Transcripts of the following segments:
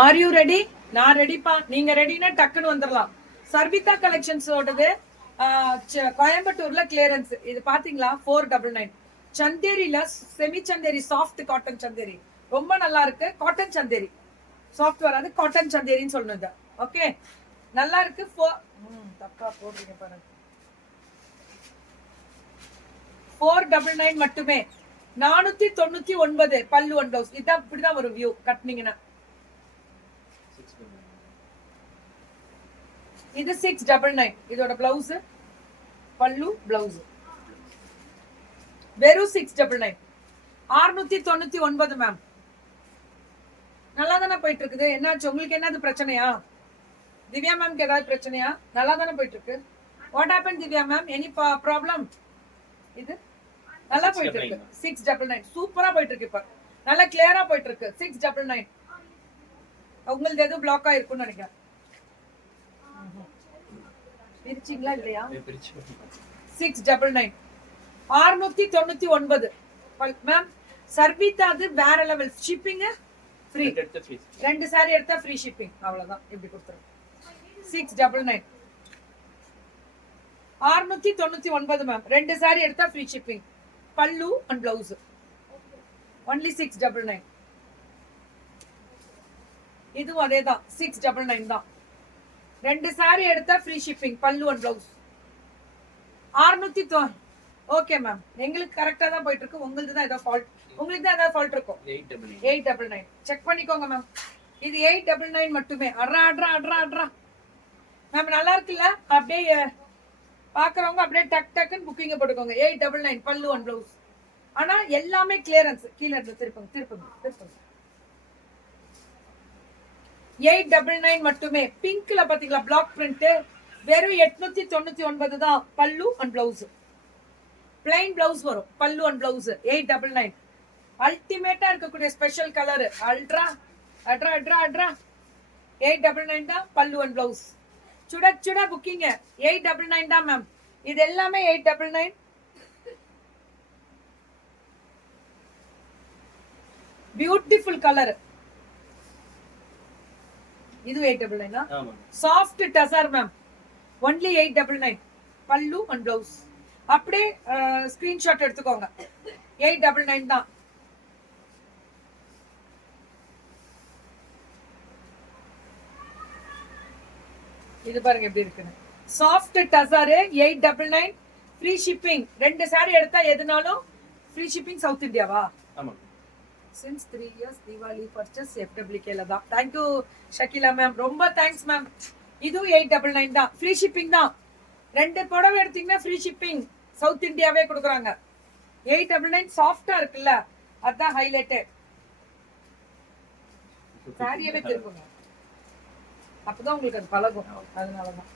Are you ready? நான் ரெடிப்பா. நீங்க ரெடினா டக்குன்னு வந்துடலாம். சர்விதா கலெக்ஷன்ஸ் ஓடுது. கோயம்புத்தூர்ல கிளியரன்ஸ். இது பாத்தீங்களா? 499. சந்தேரியில semi Chanderi, soft cotton Chanderi ரொம்ப நல்லா இருக்கு. காட்டன் சந்தேரி சாஃப்ட் வராது, காட்டன் சந்தேரின்னு சொல்லுங்க. ஓகே, நல்லா இருக்கு. தப்பா போடுறீங்க பாருங்க. 499 மட்டுமே. 499 பல்லு ஒன் பிளவுஸ். இதான் இப்படிதான் ஒரு வியூ கட்டினீங்கன்னா. இது 699. இதோட பிளவுஸ், பல்லு, பிளவுஸ் வெறும் 699. 699 மேம். நல்லா தானே போயிட்டு இருக்குது. என்னாச்சு உங்களுக்கு? என்னது பிரச்சனையா? திவ்யா மேம்க்கு ஏதாவது பிரச்சனையா? நல்லா தானே போயிட்டு இருக்கு. What happen Divya ma'am? Any problem? இது நல்லா போயிட்டு இருக்கு. 699 சூப்பரா போயிட்டு இருக்கு. இப்ப நல்லா கிளியரா போயிட்டு இருக்கு. 699. உங்களுக்கு எதுவும் பிளாக் ஆயிருக்கும்னு நினைக்கிறேன். பிரிச்சிங்களா இல்லையா? 699. 699 மேம். சர்விதாது வேற லெவல். Shipping free. ரெண்டு சாரி எடுத்தா ஃப்ரீ ஷிப்பிங். அவ்வளவுதான். இப்படி கொடுத்துருங்க. 699. 699 மேம். ரெண்டு சாரி எடுத்தா ஃப்ரீ ஷிப்பிங். பல்லு அண்ட் பிளவுஸ். ஒன்லி 699. இதுவும் அதே தான். 699 தான். ரெண்டு சாரி எடுத்தா ஃப்ரீ ஷிப்பிங். பல்லு அண்ட் பிளவுஸ். 600. Okay ma'am. எங்களுக்கு கரெக்டா தான் போயிட்டு இருக்கு. உங்களுக்கு தான் ஏதாவது ஃபால்ட், உங்களுக்கு தான் ஏதாவது ஃபால்ட் இருக்கும். 899 செக் பண்ணிக்கோங்க மேம். இது 899 மட்டுமே. அட்ரா அட்ரா அட்ரா அட்ரா மேம். நல்லா இருக்குல்ல? அப்படியே பாக்குறவங்க அப்படியே டக் டக்குன்னு புக்கிங்க போட்டுக்கோங்க. 899 பல்லு அண்ட் பிளவுஸ். ஆனா எல்லாமே கிளியரன்ஸ். கீழே இருந்து திருப்பங்க திருப்பங்க திருப்பங்க. 899 மட்டுமே. பிங்க்ல பாத்தீங்களா? Black print. வெறும் 899 தான். பல்லு அண்ட் பிளவுஸ். பிளைன் பிளவுஸ் வரும். பல்லு அண்ட் பிளவுஸ். 899. அல்டிமேட்டா இருக்கக்கூடிய ஸ்பெஷல் கலர். அல்ட்ரா அட்ரா அட்ரா அட்ரா. 899 தான். பல்லு அண்ட் பிளவுஸ். சுட சுட புக்கிங்க. 899 தான் மேம். இது எல்லாமே 899. Beautiful colour. இது 899. Soft tussar ma'am. ஒன்லி 899. பல்லு அண்ட் பிளவுஸ். அப்படியே ஸ்கிரீன்ஷாட் எடுத்துக்கோங்க. 899 தான். இது பாருங்க எப்படி இருக்குன்னு. சாஃப்ட் டசர் 899. Free shipping. ரெண்டு சாரி எடுத்தா எதுனாலும் ஃப்ரீ ஷிப்பிங். சவுத் இந்தியாவா? ஆமா. Since 3 years Diwali purchase FWK ல தான். Thank you Shakila ma'am. ரொம்ப தேங்க்ஸ் மேம். இது 899 தான். ஃப்ரீ ஷிப்பிங் தான். ரெண்டு புடவை எடுத்தீங்கன்னா ஃப்ரீ ஷிப்பிங். சவுத் இந்தியாவே கொடுக்குறாங்க. 899 சாஃப்டா இருக்குல்ல, அதான் ஹைலைட். சாரியவே திருப்புங்க. அப்பதான் உங்களுக்கு அது பழகும். அதனாலதான்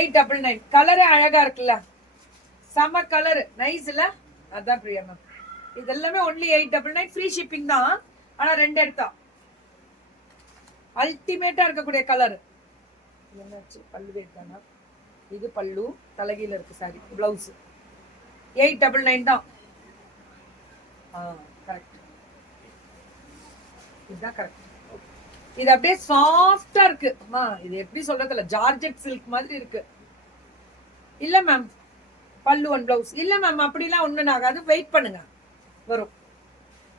899. கலரே அழகா இருக்குல்ல, செம கலர், நைஸ் இல்ல? அதான் பிரியா மேம். இதெல்லாமே ஒன்லி 899. ஃப்ரீ ஷிப்பிங் தான். ஆனா ரெண்டு எடுத்தா அல்டிமேட்டா இருக்கக்கூடிய கலர். என்னாச்சு? பல்லு வேட்டானா? இது பல்லு, தலகையில இருக்கு சாரி. பிளவுஸ் 899 தான். கரெக்ட். இதுதான் கரெக்ட். இது அப்படியே சாஃப்டா இருக்கு. இது எப்படி சொல்றதுல, ஜார்ஜெட் சில்க் மாதிரி இருக்கு. இல்ல மேம், பல்லு அண்ட் பிளவுஸ். இல்ல மேம், அப்படிலாம் ஒண்ணு ஆகாது. வெயிட் பண்ணுங்க, வரும்.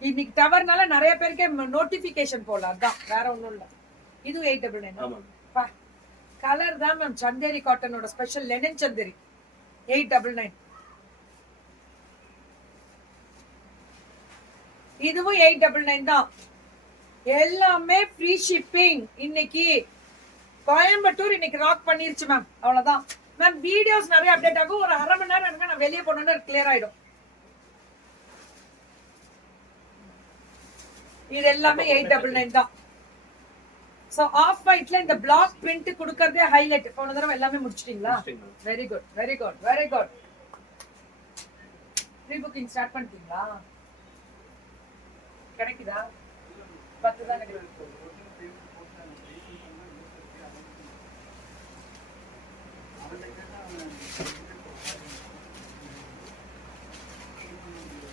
இன்னைக்கு டவர்னால நிறைய பேருக்கு நோட்டிபிகேஷன் போல, அதான், வேற ஒண்ணும் இல்ல. இது 899. கலர் தான் மேம். சந்தேரி காட்டனோட ஸ்பெஷல் லெனின் சந்தேரி. 899. இதுவும் 899 தான். எல்லாமே ஃப்ரீ ஷிப்பிங். இன்னைக்கு கோயம்புத்தூர் இன்னைக்கு ராக் பண்ணிருச்சு மேம். அவ்வளவுதான் மேம். வீடியோஸ் நிறைய அப்டேட் ஆகும். ஒரு அரை மணி நேரம் நான் வெளியே போனோம்னா கிளியர் ஆயிடும். இது எல்லாமே 899 தான். சோ ஆஃப் ஒயிட்ல இந்த பிளாக் பிரிண்ட் கொடுக்கறதே ஹைலைட். போன தடவை எல்லாமே முடிச்சிட்டீங்களா? Very good very good very good. Pre booking start பண்ணிட்டீங்களா? கிடைக்குதா? 10 தான் கிடைக்குது.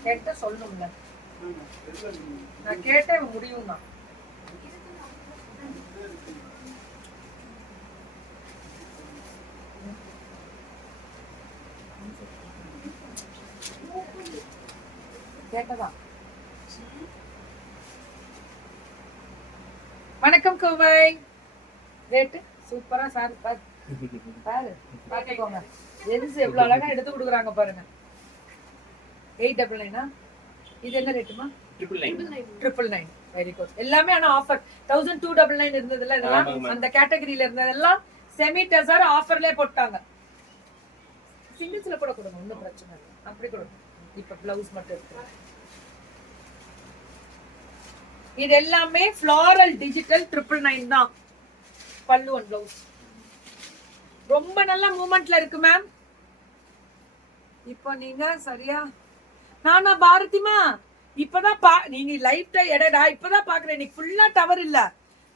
கேட்ட சொல்லணும்ல. நான் கேட்டேன் முடியும் தான். கேட்டதா. வணக்கம் கோவை. ரேட்டு சூப்பரா சார் பாரு பாரு பாத்துக்கோங்க. எரிசு எவ்வளவு அழகா எடுத்து கொடுக்குறாங்க பாருங்க. 899. இது என்ன ரேட்டுமா? 999. Very good. எல்லாமே ஆனா ஆஃபர் 1299 இருந்ததுல இதெல்லாம் அந்த கேட்டகரியில இருந்ததெல்லாம் செமி டசர் ஆஃபர்லயே போட்டாங்க. சிங்கிள்ஸ்ல கூட கொடுங்க, ஒன்றும் பிரச்சனை இல்லை. அப்படி கொடுங்க. இப்ப பிளவுஸ் மட்டும் இருக்கு. இது எல்லாமே ஃப்ளாரல் டிஜிட்டல் 999 தான். பல்லு அண்ட் பிளவுஸ் ரொம்ப நல்ல மூவ்மெண்ட்ல இருக்கு மேம். இப்போ நீங்க சரியா நானா பாரதிமா இப்பதான் நீங்க லைஃப் எடடா இப்பதான் பாக்குறேன். இன்னைக்கு ஃபுல்லா டவர் இல்ல,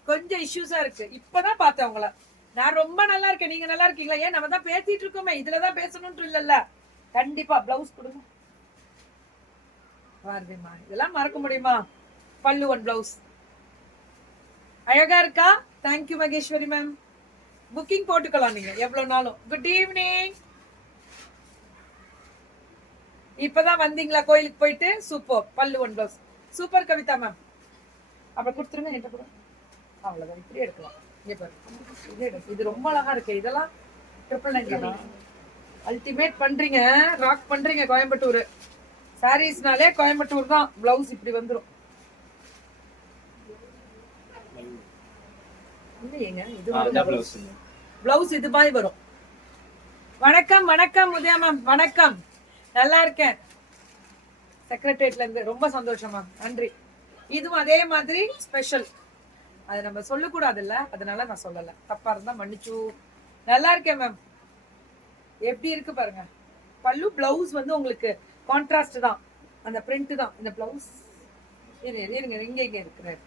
கொஞ்சம் இஷ்யூஸா இருக்கு. இப்பதான் பார்த்தேன் உங்களை. நான் ரொம்ப நல்லா இருக்கேன், நீங்க நல்லா இருக்கீங்களா? ஏன் நம்ம தான் பேசிட்டு இருக்கோமே, இதுலதான் பேசணும்னு இல்லல்ல. கண்டிப்பா பிளவுஸ் கொடுங்க பாரதிமா. இதெல்லாம் மறக்க முடியுமா? பல்லு அண்ட் பிளவுஸ் அழகா இருக்கா? Thank you Maheswari ma'am. புக்கிங் போட்டுக்கலாம் நீங்க எவ்வளவு நாளும். Good evening. இப்பதான் வந்தீங்களா கோயிலுக்கு போயிட்டு? சூப்பர். பல்லு one blouse super Kavitha ma'am. அப்ப கொடுத்துருங்க. என்கிட்ட கூட அவ்வளவுதான். இப்படி எடுக்கலாம். இங்க பாரு, இது ரொம்ப அழகா இருக்கு. இதெல்லாம் 999. அல்டிமேட் பண்றீங்க, ராக் பண்றீங்க கோயம்புத்தூர். சாரீஸ்னாலே கோயம்புத்தூர் தான். பிளவுஸ் இப்படி வந்துரும். பிளவுஸ் இது மாதிரி வரும். வணக்கம் வணக்கம் உதயா மேம். வணக்கம், நல்லா இருக்கேன். செக்ரட்டரியேட்ல இருந்து ரொம்ப சந்தோஷம் மேம், நன்றி. இதுவும் அதே மாதிரி ஸ்பெஷல். அது நம்ம சொல்லக்கூடாது இல்ல, அதனால நான் சொல்லல. தப்பா இருந்தா மன்னிச்சு. நல்லா இருக்கேன் மேம். எப்படி இருக்கு பாருங்க. பல்லு பிளவுஸ் வந்து உங்களுக்கு கான்ட்ராஸ்ட் தான், அந்த பிரிண்ட் தான். இந்த பிளவுஸ் இருங்க இங்க இங்க இருக்கிற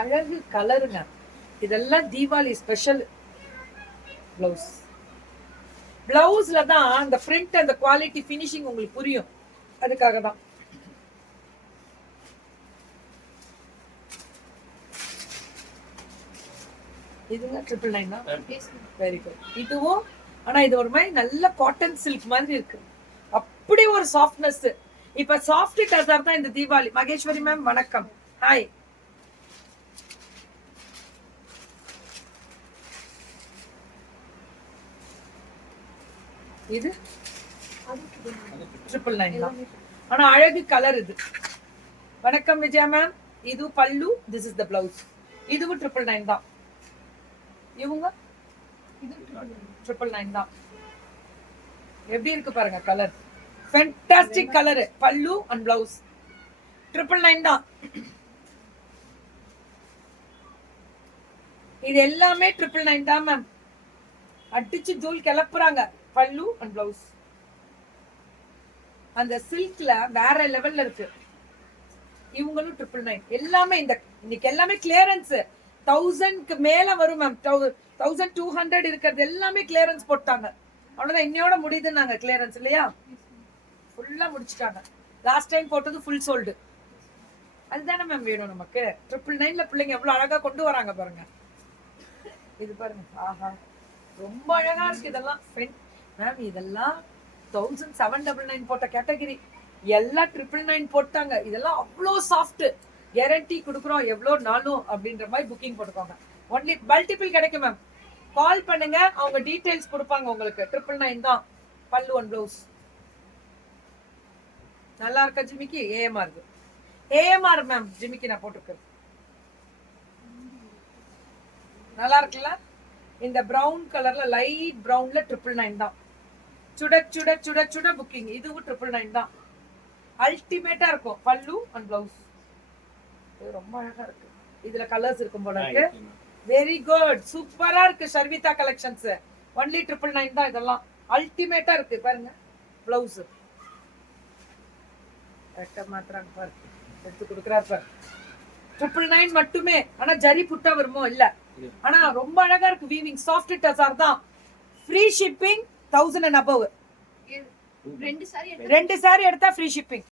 அழகு கலருங்க. இதெல்லாம் தீபாவளி ஸ்பெஷல் பிளவுஸ். பிளவுஸ்ல தான் அந்த பிரிண்ட், அந்த குவாலிட்டி, ஃபினிஷிங் உங்களுக்கு புரியும். அதுக்காக தான். இதுங்க 999 தான். Very good. இதுவும் ஆனா இது ஒரு மாதிரி நல்ல காட்டன் சில்க் மாதிரி இருக்கு. அப்படி ஒரு சாஃப்ட்னஸ். இப்ப சாஃப்ட் டசர் தான் இந்த தீபாவளி. மகேஸ்வரி மேம் வணக்கம். ஹாய். இது 999 தான். ஆனா அழகு கலர் இது. வணக்கம் விஜயா மேம். இது பல்லு, திஸ் இஸ் தி பிளவுஸ். இதுவும் 999 தான். இவங்க இது 999 தான். எப்படி இருக்கு பாருங்க கலர். Fantastic colour. பல்லு அண்ட் பிளவுஸ் 999 தான். இது எல்லாமே 999 தான் மேம். அடிச்சு தூள் கிளப்புறாங்க. பல்லு அண்ட் பிளவுஸ் அந்த சில்க்ல வேற லெவல்ல இருக்கு. இவங்களும் 999. எல்லாமே இன்னைக்கு எல்லாமே கிளியரன்ஸ். 1000க்கு மேல வரும் மேம். 1200 இருக்கிறது எல்லாமே கிளியரன்ஸ் போட்டாங்க. அவ்வளவுதான், இன்னையோட முடியுதுன்னாங்க கிளியரன்ஸ் இல்லையா? ஃபுல்லா முடிச்சிட்டாங்க. லாஸ்ட் டைம் போட்டது ஃபுல் சோல்டு. அதுதானே மேம் வேணும் நமக்கு. 999ல பிள்ளைங்க எவ்வளவு அழகா கொண்டு வராங்க பாருங்க. இது பாருங்க, ஆஹா ரொம்ப அழகா இருக்கு. இதெல்லாம் மேம் இதெல்லாம் 1799 போட்ட கேட்டகரி. எல்லாம் 999 போட்டாங்க. இதெல்லாம் அவ்வளோ சாஃப்ட். கேரண்டி கொடுக்குறோம் எவ்வளோ நாளும் அப்படின்ற மாதிரி புக்கிங் போட்டுக்கோங்க. ஒன்லி மல்டிபிள் கிடைக்கும் மேம். கால் பண்ணுங்க, அவங்க டீடைல்ஸ் கொடுப்பாங்க உங்களுக்கு. 999 தான். பல்லு ஒன் பிளவுஸ். நல்லா இருக்கா ஜிமிக்கி? ஏஎம்ஆர் இருக்கு. ஏஎம்ஆர் மேம் ஜிமிக்கி நான் போட்டிருக்கேன். நல்லா இருக்குல்ல? இந்த பிரவுன் கலர்ல, லைட் பிரவுன்ல 999 தான். சுட சுட சுட சுட புக்கிங். இதுவும் 999 தான். அல்டிமேட்டா இருக்கும். பல்லு அண்ட் பிளவுஸ். இது ரொம்ப அழகா இருக்கு. இதுல கலர்ஸ் இருக்கும் போல இருக்கு. வெரி குட், சூப்பரா இருக்கு. ஷர்விதா கலெக்ஷன்ஸ். ஒன்லி 999 தான். இதெல்லாம் அல்டிமேட்டா இருக்கு பாருங்க. பிளவுஸ் மாத்திரம் பாரு, எடுத்து கொடுக்குறாரு பாரு. 999 மட்டுமே. ஆனா ஜரி புட்டா வருமோ இல்ல. ஆனா ரொம்ப அழகா இருக்கு. வீவிங் சாஃப்ட் டசர் தான். Free shipping 1000 and above. ரெண்டு சாரி எடுத்தா ஃப்ரீ ஷிப்பிங்.